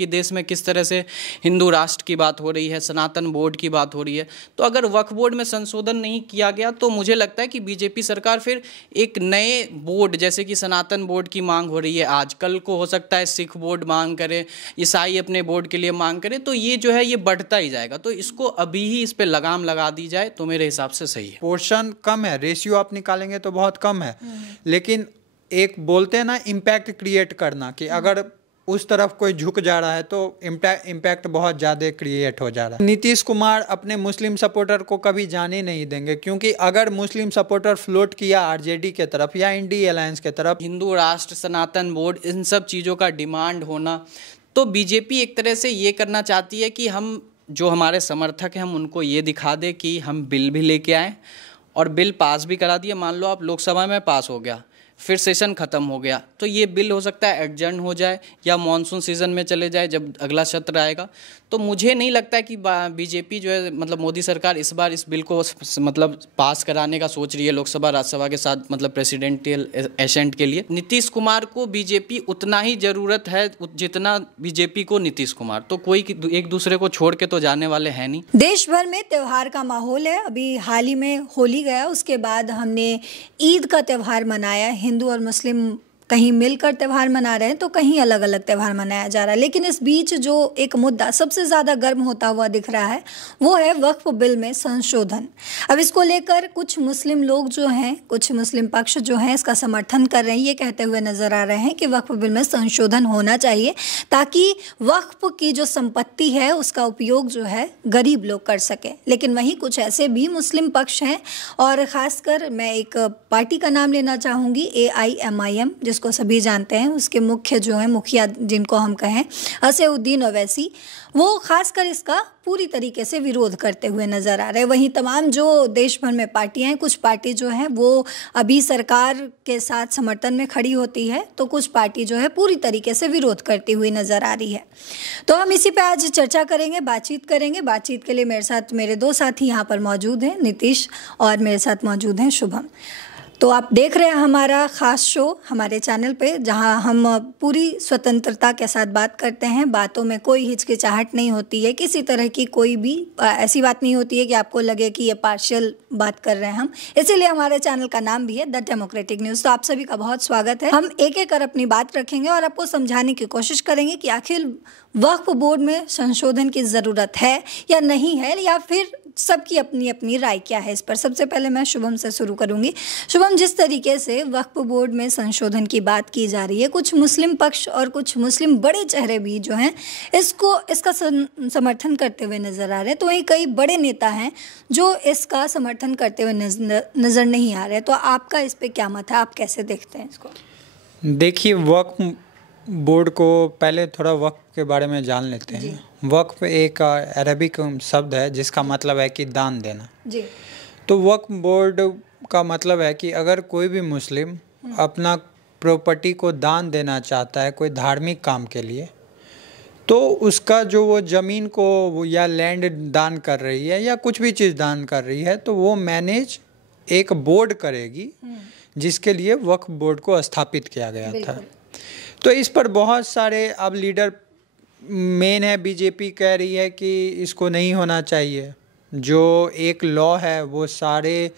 कि देश में किस तरह से हिंदू राष्ट्र की बात हो रही है, सनातन बोर्ड की बात हो रही है। तो अगर वक्फ बोर्ड में संशोधन नहीं किया गया तो मुझे लगता है कि बीजेपी सरकार फिर एक नए बोर्ड, जैसे कि सनातन बोर्ड की मांग हो रही है आज, कल को हो सकता है सिख बोर्ड मांग करे, ईसाई अपने बोर्ड के लिए मांग करे, तो ये जो है ये बढ़ता ही जाएगा। तो इसको अभी ही इस पर लगाम लगा दी जाए तो मेरे हिसाब से सही है। पोर्शन कम है, रेशियो आप निकालेंगे तो बहुत कम है, लेकिन एक बोलते हैं ना इम्पैक्ट क्रिएट करना, कि अगर उस तरफ कोई झुक जा रहा है तो इम्पैक्ट बहुत ज़्यादा क्रिएट हो जा रहा है। नीतीश कुमार अपने मुस्लिम सपोर्टर को कभी जाने नहीं देंगे, क्योंकि अगर मुस्लिम सपोर्टर फ्लोट किया आरजेडी के तरफ या इंडी अलायंस के तरफ, हिंदू राष्ट्र, सनातन बोर्ड, इन सब चीज़ों का डिमांड होना, तो बीजेपी एक तरह से ये करना चाहती है कि हम जो हमारे समर्थक हैं हम उनको ये दिखा दें कि हम बिल भी लेके आए और बिल पास भी करा दिए। मान लो आप लोकसभा में पास हो गया, फिर सेशन ख़त्म हो गया, तो ये बिल हो सकता है एडजर्न हो जाए या मॉनसून सीज़न में चले जाए जब अगला सत्र आएगा। तो मुझे नहीं लगता है कि बीजेपी जो है मतलब मोदी सरकार इस बार इस बिल को मतलब पास कराने का सोच रही है लोकसभा राज्यसभा के साथ, मतलब प्रेसिडेंटियल एसेंट के लिए। नीतीश कुमार को बीजेपी उतना ही ज़रूरत है जितना बीजेपी को नीतीश कुमार, तो कोई एक दूसरे को छोड़ के तो जाने वाले हैं नहीं। देश भर में त्यौहार का माहौल है। अभी हाल ही में होली गया, उसके बाद हमने ईद का त्यौहार मनाया। हिंदू और मुस्लिम कहीं मिलकर त्यौहार मना रहे हैं तो कहीं अलग अलग त्यौहार मनाया जा रहा है। लेकिन इस बीच जो एक मुद्दा सबसे ज़्यादा गर्म होता हुआ दिख रहा है वो है वक्फ बिल में संशोधन। अब इसको लेकर कुछ मुस्लिम लोग जो हैं, कुछ मुस्लिम पक्ष जो हैं इसका समर्थन कर रहे हैं, ये कहते हुए नज़र आ रहे हैं कि वक्फ बिल में संशोधन होना चाहिए ताकि वक्फ की जो संपत्ति है उसका उपयोग जो है गरीब लोग कर सकें। लेकिन वहीं कुछ ऐसे भी मुस्लिम पक्ष हैं, और ख़ासकर मैं एक पार्टी का नाम लेना चाहूँगी, AIMIM, जिसको सभी जानते हैं। उसके मुख्य जो है मुखिया जिनको हम कहें असदुद्दीन ओवैसी, वो खासकर इसका पूरी तरीके से विरोध करते हुए नज़र आ रहे हैं। वहीं तमाम जो देश भर में पार्टियां हैं, कुछ पार्टी जो है वो अभी सरकार के साथ समर्थन में खड़ी होती है, तो कुछ पार्टी जो है पूरी तरीके से विरोध करती हुई नज़र आ रही है। तो हम इसी पे आज चर्चा करेंगे, बातचीत करेंगे। बातचीत के लिए मेरे साथ मेरे दो साथी यहाँ पर मौजूद हैं, नीतीश, और मेरे साथ मौजूद हैं शुभम। तो आप देख रहे हैं हमारा ख़ास शो हमारे चैनल पे, जहां हम पूरी स्वतंत्रता के साथ बात करते हैं। बातों में कोई हिचकिचाहट नहीं होती है, किसी तरह की कोई भी ऐसी बात नहीं होती है कि आपको लगे कि ये पार्शियल बात कर रहे हैं हम। इसीलिए हमारे चैनल का नाम भी है द डेमोक्रेटिक न्यूज़। तो आप सभी का बहुत स्वागत है। हम एक एक कर अपनी बात रखेंगे और आपको समझाने की कोशिश करेंगे कि आखिर वक्फ बोर्ड में संशोधन की ज़रूरत है या नहीं है, या फिर सबकी अपनी अपनी राय क्या है इस पर। सबसे पहले मैं शुभम से शुरू करूंगी। शुभम, जिस तरीके से वक्फ बोर्ड में संशोधन की बात की जा रही है, कुछ मुस्लिम पक्ष और कुछ मुस्लिम बड़े चेहरे भी जो हैं इसका समर्थन करते हुए नज़र आ रहे हैं, तो वहीं कई बड़े नेता हैं जो इसका समर्थन करते हुए नज़र नहीं आ रहे। तो आपका इस पर क्या मत है, आप कैसे देखते हैं इसको? देखिए, वक्फ बोर्ड को पहले थोड़ा वक्फ के बारे में जान लेते हैं। वक्फ एक अरबिक शब्द है जिसका मतलब है कि दान देना जी। तो वक्फ बोर्ड का मतलब है कि अगर कोई भी मुस्लिम अपना प्रॉपर्टी को दान देना चाहता है कोई धार्मिक काम के लिए, तो उसका जो वो ज़मीन को या लैंड दान कर रही है या कुछ भी चीज़ दान कर रही है, तो वो मैनेज एक बोर्ड करेगी, जिसके लिए वक्फ बोर्ड को स्थापित किया गया था। तो इस पर बहुत सारे अब लीडर, मेन है बीजेपी कह रही है कि इसको नहीं होना चाहिए। जो एक लॉ है वो सारे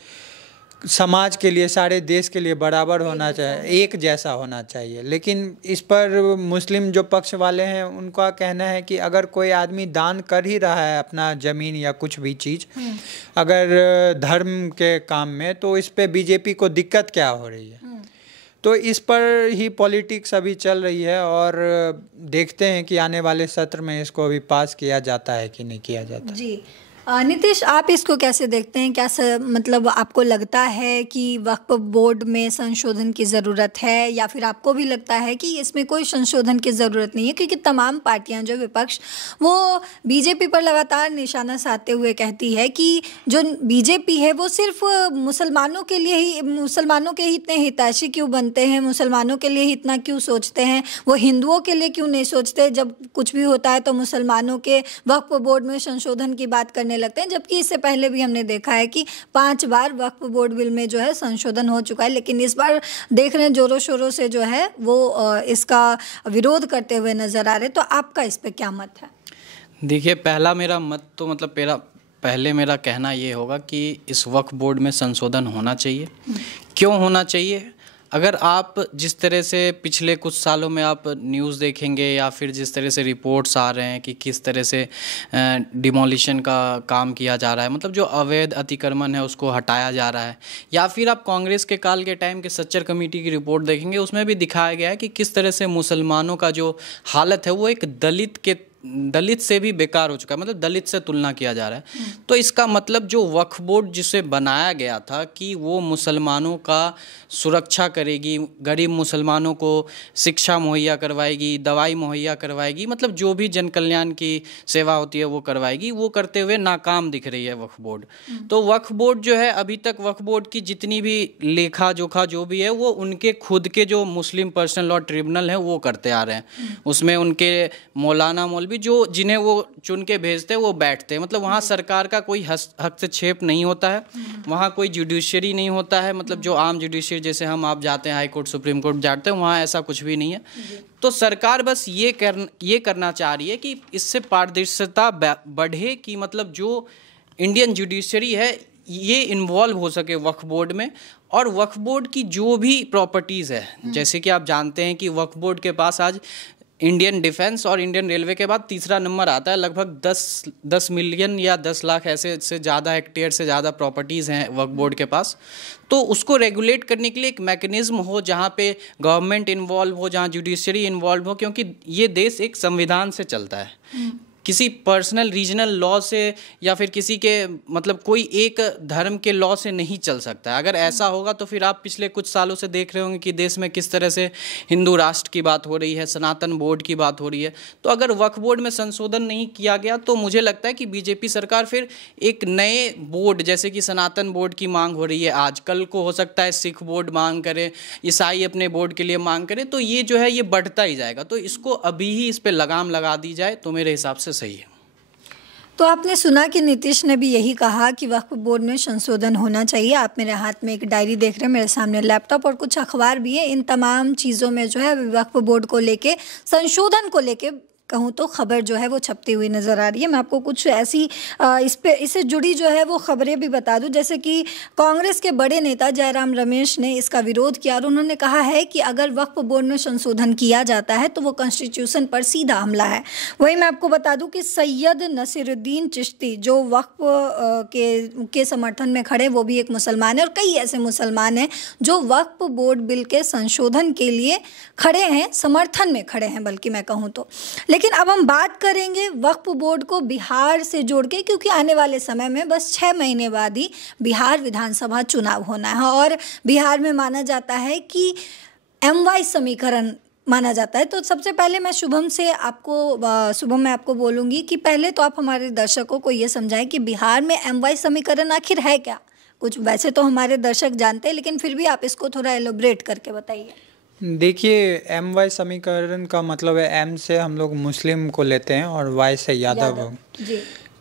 समाज के लिए, सारे देश के लिए बराबर होना चाहिए, एक जैसा होना चाहिए। लेकिन इस पर मुस्लिम जो पक्ष वाले हैं उनका कहना है कि अगर कोई आदमी दान कर ही रहा है अपना ज़मीन या कुछ भी चीज़ अगर धर्म के काम में, तो इस पे बीजेपी को दिक्कत क्या हो रही है। तो इस पर ही पॉलिटिक्स अभी चल रही है, और देखते हैं कि आने वाले सत्र में इसको अभी पास किया जाता है कि नहीं किया जाता जी। नीतीश, आप इसको कैसे देखते हैं? क्या मतलब आपको लगता है कि वक्फ बोर्ड में संशोधन की ज़रूरत है, या फिर आपको भी लगता है कि इसमें कोई संशोधन की ज़रूरत नहीं है? क्योंकि तमाम पार्टियां जो विपक्ष वो बीजेपी पर लगातार निशाना साधते हुए कहती है कि जो बीजेपी है वो सिर्फ मुसलमानों के लिए ही, मुसलमानों के ही इतने हितैषी क्यों बनते हैं, मुसलमानों के लिए ही इतना क्यों सोचते हैं, वो हिंदुओं के लिए क्यों नहीं सोचते? जब कुछ भी होता है तो मुसलमानों के वक्फ बोर्ड में संशोधन की बात करने होने लगते हैं, जबकि इससे पहले भी हमने देखा है कि 5 बार वक्फ बोर्ड बिल में जो है संशोधन हो चुका है, लेकिन इस बार देख रहे हैं जोरों शोरों से जो है वो इसका विरोध करते हुए नजर आ रहे हैं। तो आपका इस पे क्या मत है? देखिए, पहला मेरा मत तो मतलब पहले मेरा कहना ये होगा कि इस वक्फ बोर्ड में संशोधन होना चाहिए। क्यों होना चाहिए? अगर आप जिस तरह से पिछले कुछ सालों में आप न्यूज़ देखेंगे या फिर जिस तरह से रिपोर्ट्स आ रहे हैं कि किस तरह से डिमोलिशन का काम किया जा रहा है, मतलब जो अवैध अतिक्रमण है उसको हटाया जा रहा है, या फिर आप कांग्रेस के काल के टाइम के सच्चर कमेटी की रिपोर्ट देखेंगे, उसमें भी दिखाया गया है कि किस तरह से मुसलमानों का जो हालत है वो एक दलित से भी बेकार हो चुका है, मतलब दलित से तुलना किया जा रहा है। तो इसका मतलब जो वक्फ बोर्ड जिसे बनाया गया था कि वो मुसलमानों का सुरक्षा करेगी, गरीब मुसलमानों को शिक्षा मुहैया करवाएगी, दवाई मुहैया करवाएगी, मतलब जो भी जन कल्याण की सेवा होती है वो करवाएगी, वो करते हुए नाकाम दिख रही है वक्फ बोर्ड। तो वक्फ बोर्ड जो है, अभी तक वक्फ बोर्ड की जितनी भी लेखा जोखा जो भी है वो उनके खुद के जो मुस्लिम पर्सनल लॉ ट्रिब्यूनल है वो करते आ रहे हैं। उसमें उनके मौलाना मौलवी जो जिन्हें वो चुन के भेजते हैं वो बैठते हैं, मतलब वहाँ सरकार का कोई हस्तक्षेप नहीं होता है, वहाँ कोई जुडिशरी नहीं होता है, मतलब जो आम जुडिशरी जैसे हम आप जाते हैं हाई कोर्ट सुप्रीम कोर्ट जाते हैं, वहाँ ऐसा कुछ भी नहीं है। तो सरकार बस ये करना चाह रही है कि इससे पारदर्शिता बढ़े, कि मतलब जो इंडियन जुडिशरी है ये इन्वॉल्व हो सके वक्फ बोर्ड में, और वक्फ बोर्ड की जो भी प्रॉपर्टीज़ है, जैसे कि आप जानते हैं कि वक्फ बोर्ड के पास आज इंडियन डिफेंस और इंडियन रेलवे के बाद तीसरा नंबर आता है, लगभग 10 मिलियन या 10 लाख ऐसे से ज़्यादा हेक्टेयर से ज़्यादा प्रॉपर्टीज़ हैं वक्फ बोर्ड के पास। तो उसको रेगुलेट करने के लिए एक मैकेनिज्म हो जहाँ पे गवर्नमेंट इन्वॉल्व हो, जहाँ जुडिशरी इन्वॉल्व हो, क्योंकि ये देश एक संविधान से चलता है, किसी पर्सनल रीजनल लॉ से या फिर किसी के मतलब कोई एक धर्म के लॉ से नहीं चल सकता है। अगर ऐसा होगा तो फिर आप पिछले कुछ सालों से देख रहे होंगे कि देश में किस तरह से हिंदू राष्ट्र की बात हो रही है, सनातन बोर्ड की बात हो रही है। तो अगर वक्फ बोर्ड में संशोधन नहीं किया गया तो मुझे लगता है कि बीजेपी सरकार फिर एक नए बोर्ड, जैसे कि सनातन बोर्ड की मांग हो रही है आज, कल को हो सकता है सिख बोर्ड मांग करे, ईसाई अपने बोर्ड के लिए मांग करे, तो ये जो है ये बढ़ता ही जाएगा। तो इसको अभी ही इस पर लगाम लगा दी जाए तो मेरे हिसाब से सही है। तो आपने सुना कि नीतीश ने भी यही कहा कि वक्फ बोर्ड में संशोधन होना चाहिए। आप मेरे हाथ में एक डायरी देख रहे हैं, मेरे सामने लैपटॉप और कुछ अखबार भी है। इन तमाम चीज़ों में जो है वक्फ बोर्ड को लेके, संशोधन को लेके कहूँ तो खबर जो है वो छपती हुई नज़र आ रही है। मैं आपको कुछ ऐसी इससे जुड़ी जो है वो खबरें भी बता दूं, जैसे कि कांग्रेस के बड़े नेता जयराम रमेश ने इसका विरोध किया और उन्होंने कहा है कि अगर वक्फ बोर्ड में संशोधन किया जाता है तो वो कॉन्स्टिट्यूशन पर सीधा हमला है। वहीं मैं आपको बता दूं कि सैयद नसीरुद्दीन चिश्ती जो वक्फ के समर्थन में खड़े, वो भी एक मुसलमान है, और कई ऐसे मुसलमान हैं जो वक्फ बोर्ड बिल के संशोधन के लिए खड़े हैं, समर्थन में खड़े हैं बल्कि मैं कहूँ तो। लेकिन अब हम बात करेंगे वक्फ बोर्ड को बिहार से जोड़ के, क्योंकि आने वाले समय में बस 6 महीने बाद ही बिहार विधानसभा चुनाव होना है और बिहार में माना जाता है कि MY समीकरण माना जाता है। तो सबसे पहले मैं शुभम मैं आपको बोलूँगी कि पहले तो आप हमारे दर्शकों को ये समझाएं कि बिहार में MY समीकरण आखिर है क्या। कुछ वैसे तो हमारे दर्शक जानते हैं, लेकिन फिर भी आप इसको थोड़ा एलोब्रेट करके बताइए। देखिए, MY समीकरण का मतलब है M से हम लोग मुस्लिम को लेते हैं और Y से यादव।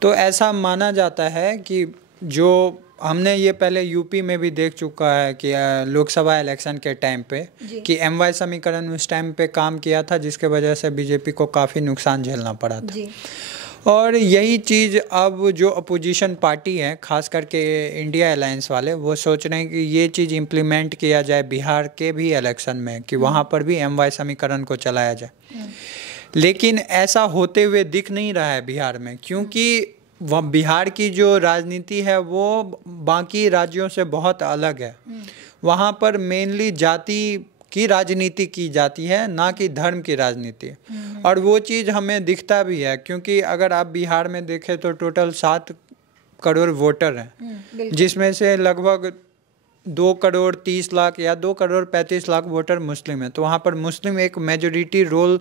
तो ऐसा माना जाता है कि जो हमने ये पहले यूपी में भी देख चुका है कि लोकसभा इलेक्शन के टाइम पे कि MY समीकरण उस टाइम पे काम किया था, जिसके वजह से बीजेपी को काफ़ी नुकसान झेलना पड़ा था। और यही चीज़ अब जो अपोजिशन पार्टी है, खास करके इंडिया अलायंस वाले, वो सोच रहे हैं कि ये चीज़ इम्प्लीमेंट किया जाए बिहार के भी इलेक्शन में, कि वहाँ पर भी MY समीकरण को चलाया जाए। लेकिन ऐसा होते हुए दिख नहीं रहा है बिहार में, क्योंकि वह बिहार की जो राजनीति है वो बाकी राज्यों से बहुत अलग है। वहाँ पर मेनली जाति की राजनीति की जाती है, ना कि धर्म की राजनीति। और वो चीज़ हमें दिखता भी है, क्योंकि अगर आप बिहार में देखें तो टोटल 7 करोड़ वोटर हैं, जिसमें से लगभग 2 करोड़ 30 लाख या 2 करोड़ 35 लाख वोटर मुस्लिम हैं। तो वहाँ पर मुस्लिम एक मेजॉरिटी रोल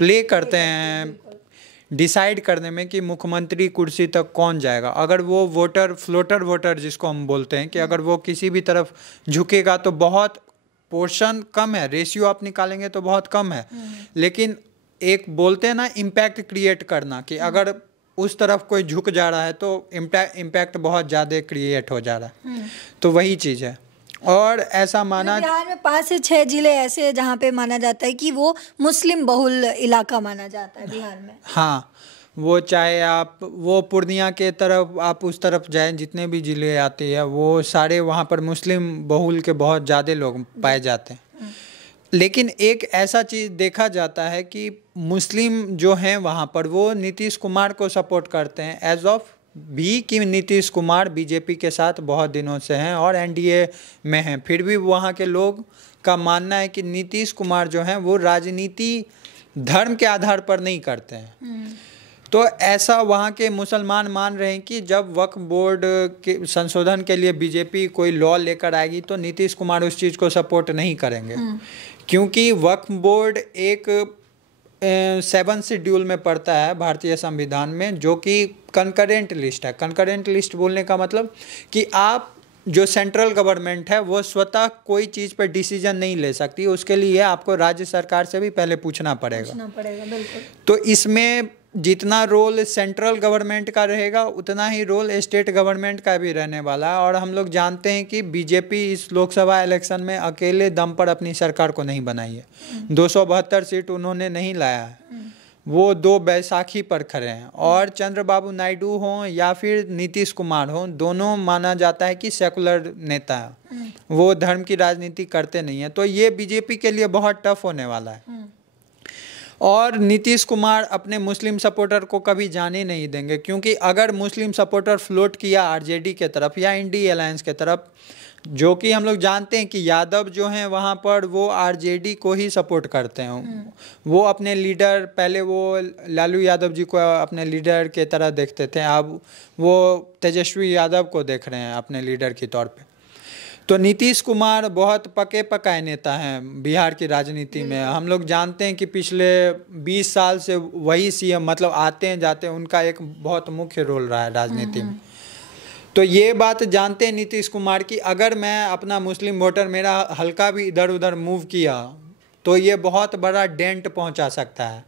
प्ले करते हैं डिसाइड करने में कि मुख्यमंत्री कुर्सी तक कौन जाएगा। अगर वो वोटर फ्लोटर वोटर जिसको हम बोलते हैं, कि अगर वो किसी भी तरफ झुकेगा तो बहुत पोर्शन कम है, रेशियो आप निकालेंगे तो बहुत कम है, लेकिन एक बोलते हैं ना इम्पैक्ट क्रिएट करना, कि अगर उस तरफ कोई झुक जा रहा है तो इम्पैक्ट बहुत ज़्यादा क्रिएट हो जा रहा है। तो वही चीज़ है। और ऐसा माना बिहार में 5 से 6 जिले ऐसे हैं जहाँ पे माना जाता है कि वो मुस्लिम बहुल इलाका माना जाता है बिहार में। हाँ, वो चाहे आप वो पूर्णिया के तरफ आप उस तरफ जाएं, जितने भी ज़िले आते हैं वो सारे वहाँ पर मुस्लिम बहुल के बहुत ज़्यादा लोग पाए जाते हैं। लेकिन एक ऐसा चीज़ देखा जाता है कि मुस्लिम जो हैं वहाँ पर वो नीतीश कुमार को सपोर्ट करते हैं एज ऑफ भी कि नीतीश कुमार बीजेपी के साथ बहुत दिनों से हैं और एनडीए में हैं। फिर भी वहाँ के लोग का मानना है कि नीतीश कुमार जो हैं वो राजनीति धर्म के आधार पर नहीं करते हैं। तो ऐसा वहाँ के मुसलमान मान रहे हैं कि जब वक्फ बोर्ड के संशोधन के लिए बीजेपी कोई लॉ लेकर आएगी तो नीतीश कुमार उस चीज़ को सपोर्ट नहीं करेंगे, क्योंकि वक्फ बोर्ड एक 7 शेड्यूल में पड़ता है भारतीय संविधान में, जो कि कंकरेंट लिस्ट है। कंकरेंट लिस्ट बोलने का मतलब कि आप जो सेंट्रल गवर्नमेंट है वो स्वतः कोई चीज़ पर डिसीजन नहीं ले सकती, उसके लिए आपको राज्य सरकार से भी पहले पूछना पड़ेगा। बिल्कुल। तो इसमें जितना रोल सेंट्रल गवर्नमेंट का रहेगा उतना ही रोल स्टेट गवर्नमेंट का भी रहने वाला है। और हम लोग जानते हैं कि बीजेपी इस लोकसभा इलेक्शन में अकेले दम पर अपनी सरकार को नहीं बनाई है। 272 सीट उन्होंने नहीं लाया है, वो 2 बैसाखी पर खड़े हैं। और चंद्रबाबू नायडू हों या फिर नीतीश कुमार हों, दोनों माना जाता है कि सेकुलर नेता है, वो धर्म की राजनीति करते नहीं हैं। तो ये बीजेपी के लिए बहुत टफ होने वाला है। और नीतीश कुमार अपने मुस्लिम सपोर्टर को कभी जाने नहीं देंगे, क्योंकि अगर मुस्लिम सपोर्टर फ्लोट किया आरजेडी के तरफ या इंडी अलायंस के तरफ, जो कि हम लोग जानते हैं कि यादव जो हैं वहाँ पर वो आरजेडी को ही सपोर्ट करते हैं। वो अपने लीडर, पहले वो लालू यादव जी को अपने लीडर के तरह देखते थे, अब वो तेजस्वी यादव को देख रहे हैं अपने लीडर के तौर पे। तो नीतीश कुमार बहुत पके पकाए नेता हैं बिहार की राजनीति में। हम लोग जानते हैं कि पिछले 20 साल से वही सीएम मतलब आते हैं जाते हैं, उनका एक बहुत मुख्य रोल रहा है राजनीति में। तो ये बात जानते हैं नीतीश कुमार की अगर मैं अपना मुस्लिम वोटर मेरा हल्का भी इधर उधर मूव किया तो ये बहुत बड़ा डेंट पहुंचा सकता है।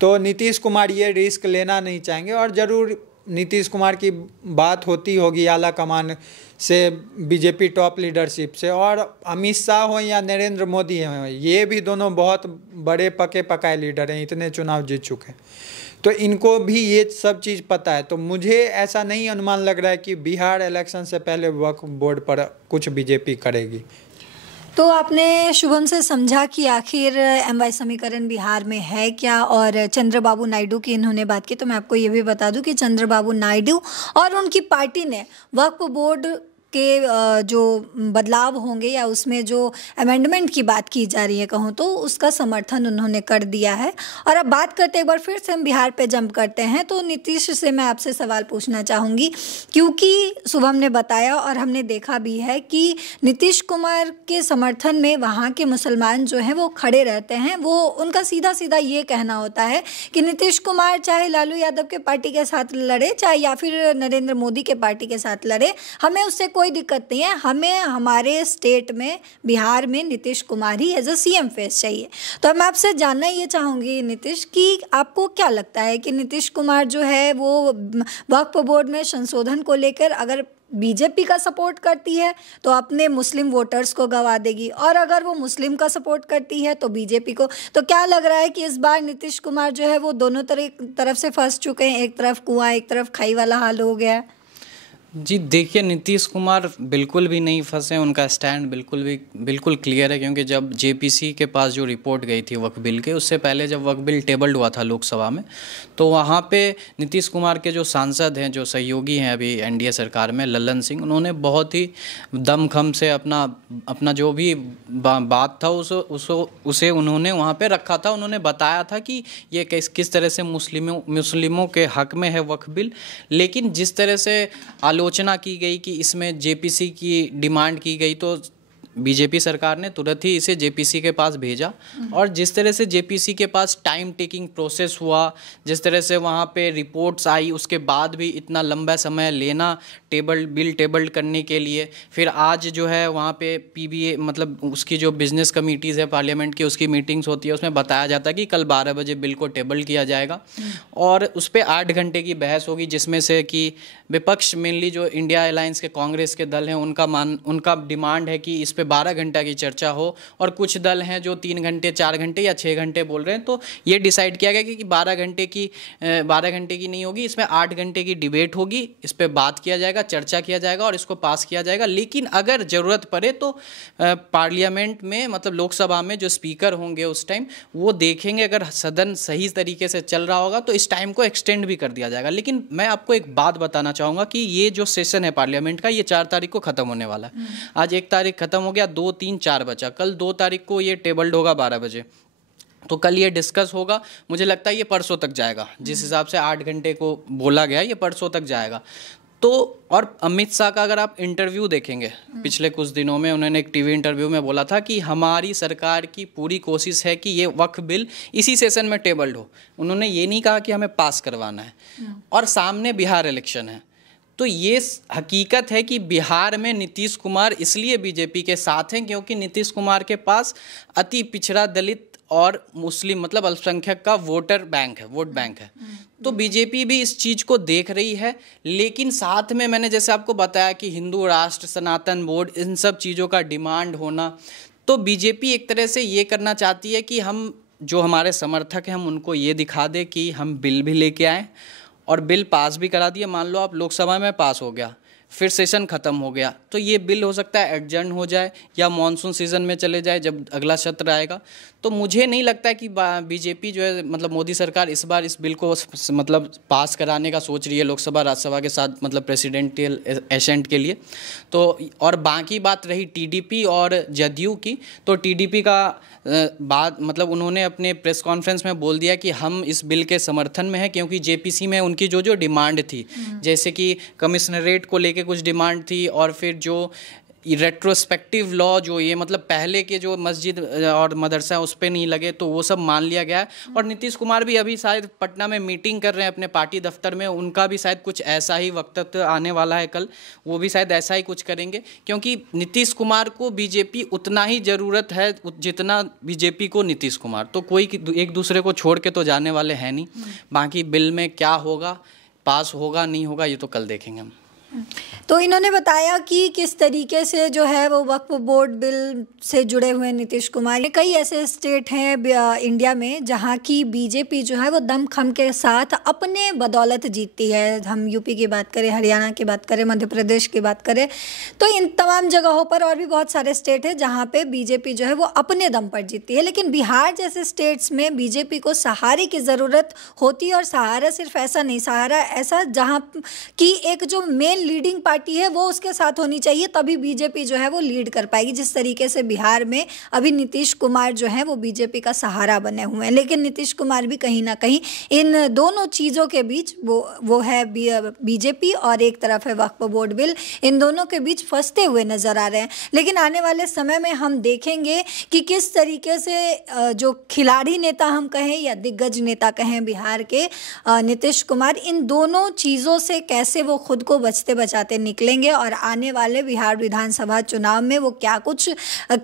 तो नीतीश कुमार ये रिस्क लेना नहीं चाहेंगे। और ज़रूर नीतीश कुमार की बात होती होगी आला कमान से, बीजेपी टॉप लीडरशिप से, और अमित शाह हो या नरेंद्र मोदी हो, ये भी दोनों बहुत बड़े पके पकाए लीडर हैं, इतने चुनाव जीत चुके हैं, तो इनको भी ये सब चीज़ पता है। तो मुझे ऐसा नहीं अनुमान लग रहा है कि बिहार इलेक्शन से पहले वक्फ बोर्ड पर कुछ बीजेपी करेगी। तो आपने शुभम से समझा कि आखिर एमवाई समीकरण बिहार में है क्या, और चंद्रबाबू नायडू की इन्होंने बात की। तो मैं आपको ये भी बता दूं कि चंद्रबाबू नायडू और उनकी पार्टी ने वक्फ बोर्ड के जो बदलाव होंगे या उसमें जो अमेंडमेंट की बात की जा रही है कहूँ तो उसका समर्थन उन्होंने कर दिया है। और अब बात करते एक बार फिर से हम बिहार पे जंप करते हैं। तो नीतीश से मैं आपसे सवाल पूछना चाहूँगी, क्योंकि शुभम ने बताया और हमने देखा भी है कि नीतीश कुमार के समर्थन में वहाँ के मुसलमान जो हैं वो खड़े रहते हैं। वो उनका सीधा सीधा ये कहना होता है कि नीतीश कुमार चाहे लालू यादव के पार्टी के साथ लड़े, चाहे या फिर नरेंद्र मोदी के पार्टी के साथ लड़े, हमें उससे कोई दिक्कत नहीं है, हमें हमारे स्टेट में बिहार में नीतीश कुमार ही एज अ सीएम फेस चाहिए। तो मैं आपसे जानना ये चाहूँगी नीतीश कि आपको क्या लगता है कि नीतीश कुमार जो है वो वक्फ बोर्ड में संशोधन को लेकर अगर बीजेपी का सपोर्ट करती है तो अपने मुस्लिम वोटर्स को गवा देगी, और अगर वो मुस्लिम का सपोर्ट करती है तो बीजेपी को, तो क्या लग रहा है कि इस बार नीतीश कुमार जो है वो दोनों तरफ से फंस चुके हैं, एक तरफ कुआं एक तरफ खाई वाला हाल हो गया है? जी देखिए, नीतीश कुमार बिल्कुल भी नहीं फंसे, उनका स्टैंड बिल्कुल क्लियर है। क्योंकि जब जेपीसी के पास जो रिपोर्ट गई थी वक्फ बिल के, उससे पहले जब वक्फ बिल टेबल्ड हुआ था लोकसभा में, तो वहाँ पे नीतीश कुमार के जो सांसद हैं, जो सहयोगी हैं अभी एनडीए सरकार में, लल्लन सिंह, उन्होंने बहुत ही दमखम से अपना जो भी बात था उसे उन्होंने वहाँ पे रखा था। उन्होंने बताया था कि ये किस तरह से मुस्लिमों के हक में है वक्फ बिल। लेकिन जिस तरह से आलोचना की गई कि इसमें जेपीसी की डिमांड की गई, तो बीजेपी सरकार ने तुरंत ही इसे जेपीसी के पास भेजा और जिस तरह से जेपीसी के पास टाइम टेकिंग प्रोसेस हुआ, जिस तरह से वहाँ पे रिपोर्ट्स आई, उसके बाद भी इतना लंबा समय लेना बिल टेबल करने के लिए, फिर आज जो है वहाँ पे पीबीए मतलब उसकी जो बिजनेस कमीटीज़ है पार्लियामेंट की, उसकी मीटिंग्स होती है, उसमें बताया जाता है कि कल 12 बजे बिल को टेबल किया जाएगा और उस पर 8 घंटे की बहस होगी, जिसमें से कि विपक्ष मेनली जो इंडिया अलायंस के कांग्रेस के दल हैं उनका डिमांड है कि इस पे 12 घंटा की चर्चा हो और कुछ दल हैं जो 3 घंटे 4 घंटे या 6 घंटे बोल रहे हैं। तो ये डिसाइड किया गया कि 12 घंटे की नहीं होगी, इसमें 8 घंटे की डिबेट होगी, इस पर बात किया जाएगा, चर्चा किया जाएगा और इसको पास किया जाएगा। लेकिन अगर ज़रूरत पड़े तो पार्लियामेंट में मतलब लोकसभा में जो स्पीकर होंगे उस टाइम वो देखेंगे, अगर सदन सही तरीके से चल रहा होगा तो इस टाइम को एक्सटेंड भी कर दिया जाएगा। लेकिन मैं आपको एक बात बताना चाहूँगा कि ये जो सेशन है पार्लियामेंट का, ये 4 तारीख को ख़त्म होने वाला है। आज 1 तारीख ख़त्म हो गया, 2, 3, 4 बचा, कल 2 तारीख को ये टेबल्ड होगा 12 बजे। तो कल ये डिस्कस होगा, मुझे लगता है ये परसों तक जाएगा, जिस हिसाब से 8 घंटे को बोला गया ये परसों तक जाएगा। तो और अमित शाह का अगर आप इंटरव्यू देखेंगे पिछले कुछ दिनों में, उन्होंने एक टीवी इंटरव्यू में बोला था कि हमारी सरकार की पूरी कोशिश है कि ये वक्फ बिल इसी सेशन में टेबल्ड हो। उन्होंने ये नहीं कहा कि हमें पास करवाना है। और सामने बिहार इलेक्शन है, तो ये हकीकत है कि बिहार में नीतीश कुमार इसलिए बीजेपी के साथ हैं क्योंकि नीतीश कुमार के पास अति पिछड़ा दलित और मुस्लिम मतलब अल्पसंख्यक का वोट बैंक है। तो बीजेपी भी इस चीज़ को देख रही है, लेकिन साथ में मैंने जैसे आपको बताया कि हिंदू राष्ट्र, सनातन बोर्ड, इन सब चीज़ों का डिमांड होना, तो बीजेपी एक तरह से ये करना चाहती है कि हम जो हमारे समर्थक हैं हम उनको ये दिखा दें कि हम बिल भी लेके आएँ और बिल पास भी करा दिए। मान लो आप लोकसभा में पास हो गया, फिर सेशन ख़त्म हो गया, तो ये बिल हो सकता है एडजर्न हो जाए या मॉनसून सीज़न में चले जाए जब अगला सत्र आएगा। तो मुझे नहीं लगता है कि बीजेपी जो है मतलब मोदी सरकार इस बार इस बिल को मतलब पास कराने का सोच रही है लोकसभा राज्यसभा के साथ मतलब प्रेसिडेंटियल एसेंट के लिए। तो और बाकी बात रही टीडीपी और जदयू की, तो टीडीपी का बात मतलब उन्होंने अपने प्रेस कॉन्फ्रेंस में बोल दिया कि हम इस बिल के समर्थन में हैं क्योंकि जेपीसी में उनकी जो डिमांड थी, जैसे कि कमिश्नरेट को लेके कुछ डिमांड थी और फिर जो रेट्रोस्पेक्टिव लॉ जो ये मतलब पहले के जो मस्जिद और मदरसा उस पर नहीं लगे, तो वो सब मान लिया गया है। और नीतीश कुमार भी अभी शायद पटना में मीटिंग कर रहे हैं अपने पार्टी दफ्तर में, उनका भी शायद कुछ ऐसा ही वक्तव्य आने वाला है कल, वो भी शायद ऐसा ही कुछ करेंगे क्योंकि नीतीश कुमार को बीजेपी उतना ही ज़रूरत है जितना बीजेपी को नीतीश कुमार। तो कोई एक दूसरे को छोड़ के तो जाने वाले हैं नहीं। बाकी बिल में क्या होगा, पास होगा नहीं होगा, ये तो कल देखेंगे हम। तो इन्होंने बताया कि किस तरीके से जो है वो वक्फ बोर्ड बिल से जुड़े हुए नीतीश कुमार। कई ऐसे स्टेट हैं इंडिया में जहां की बीजेपी जो है वो दमखम के साथ अपने बदौलत जीतती है। हम यूपी की बात करें, हरियाणा की बात करें, मध्य प्रदेश की बात करें, तो इन तमाम जगहों पर और भी बहुत सारे स्टेट हैं जहाँ पे बीजेपी जो है वो अपने दम पर जीतती है। लेकिन बिहार जैसे स्टेट्स में बीजेपी को सहारे की ज़रूरत होती है, और सहारा सिर्फ ऐसा नहीं, सहारा ऐसा जहाँ की एक जो मेन लीडिंग पार्टी है वो उसके साथ होनी चाहिए, तभी बीजेपी जो है वो लीड कर पाएगी। जिस तरीके से बिहार में अभी नीतीश कुमार जो है वो बीजेपी का सहारा बने हुए हैं, लेकिन नीतीश कुमार भी कहीं ना कहीं इन दोनों चीज़ों के बीच वो है बीजेपी और एक तरफ है वक्फ बोर्ड बिल, इन दोनों के बीच फंसते हुए नजर आ रहे हैं। लेकिन आने वाले समय में हम देखेंगे कि किस तरीके से जो खिलाड़ी नेता हम कहें या दिग्गज नेता कहें बिहार के नीतीश कुमार, इन दोनों चीज़ों से कैसे वो खुद को बचते बचाते निकलेंगे और आने वाले बिहार विधानसभा चुनाव में वो क्या कुछ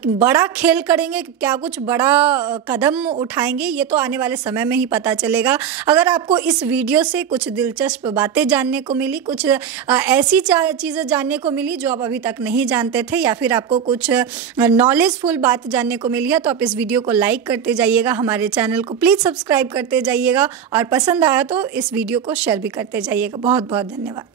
बड़ा खेल करेंगे, क्या कुछ बड़ा कदम उठाएंगे, ये तो आने वाले समय में ही पता चलेगा। अगर आपको इस वीडियो से कुछ दिलचस्प बातें जानने को मिली, कुछ ऐसी चीज़ें जानने को मिली जो आप अभी तक नहीं जानते थे, या फिर आपको कुछ नॉलेजफुल बात जानने को मिली है, तो आप इस वीडियो को लाइक करते जाइएगा, हमारे चैनल को प्लीज़ सब्सक्राइब करते जाइएगा और पसंद आया तो इस वीडियो को शेयर भी करते जाइएगा। बहुत बहुत धन्यवाद।